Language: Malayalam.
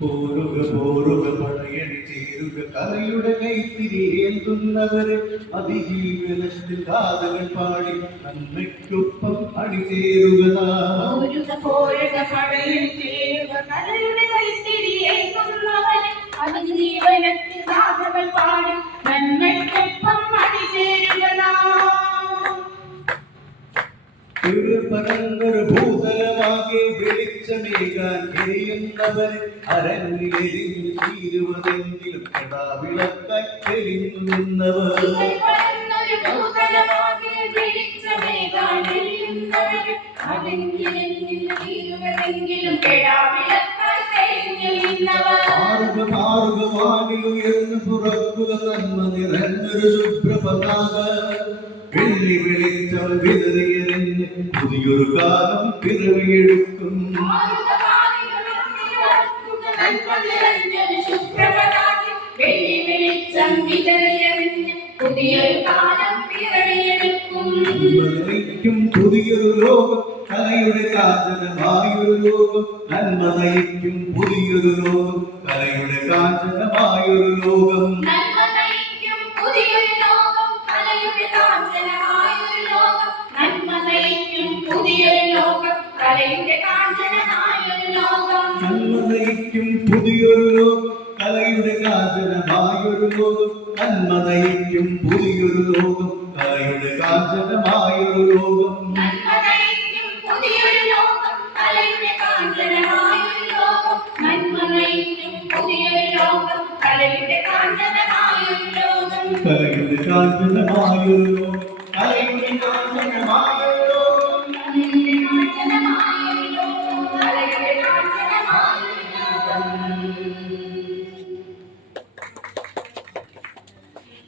പോരുക പോരുക പടയണി ചേരുക കലയുടെ കൈത്തിരി ഏന്തുന്നവരെ അതിജീവനത്തിൽ കാതകൾ പാടി നന്മയ്ക്കൊപ്പം അണിചേരുക പോരുക പടയണി ചേരുക കലയുടെ കൈത്തിരി ഏന്തുന്നവരെ അതിജീവനത്തിൽ കാതകൾ പാടി നന്മയ്ക്കൊപ്പം അണിചേരുക പരന്നൊരു ഭൂതലമാകെ വെളിച്ചമേകാൻ എരിയുന്നവർ അരങ്ങിലെരിഞ്ഞു തീരുവതെങ്കിലും വിളക്കായി തെളിഞ്ഞു നിന്നവർ മാറുകമാനിലുയർന്നു പുറക്കുക നന്മ നിറഞ്ഞൊരു ശുഭ്രപതാക വെള്ളി വെളിച്ചം വിതറിയെറിഞ്ഞ് പുതിയൊരു കാലം പിറവിയെടുക്കും പുതിയൊരു ലോകം കലയുടെ കാഞ്ചനമായൊരു ലോകം നന്മ നയിക്കും പുതിയൊരു ലോകം കലയുടെ കാഞ്ചനമായൊരു ലോകം പുതിയൊരു ലോകം കലയുടെ കാഞ്ചനമായൊരു ലോകം നന്മനയിക്കും പുതിയൊരു ലോകം കലയുടെ കാഞ്ചനമായൊരു ലോകം നന്മനയിക്കും പുതിയൊരു ലോകം കലയുടെ കാഞ്ചനമായൊരു ലോകം നന്മനയിക്കും പുതിയൊരു ലോകം കലയുടെ കാഞ്ചനമായൊരു ലോകം നന്മനയിക്കും പുതിയൊരു ലോകം കലയുടെ കാഞ്ചനമായൊരു ലോകം കലയുടെ കാഞ്ചനമായൊരു ലോകം കലയുടെ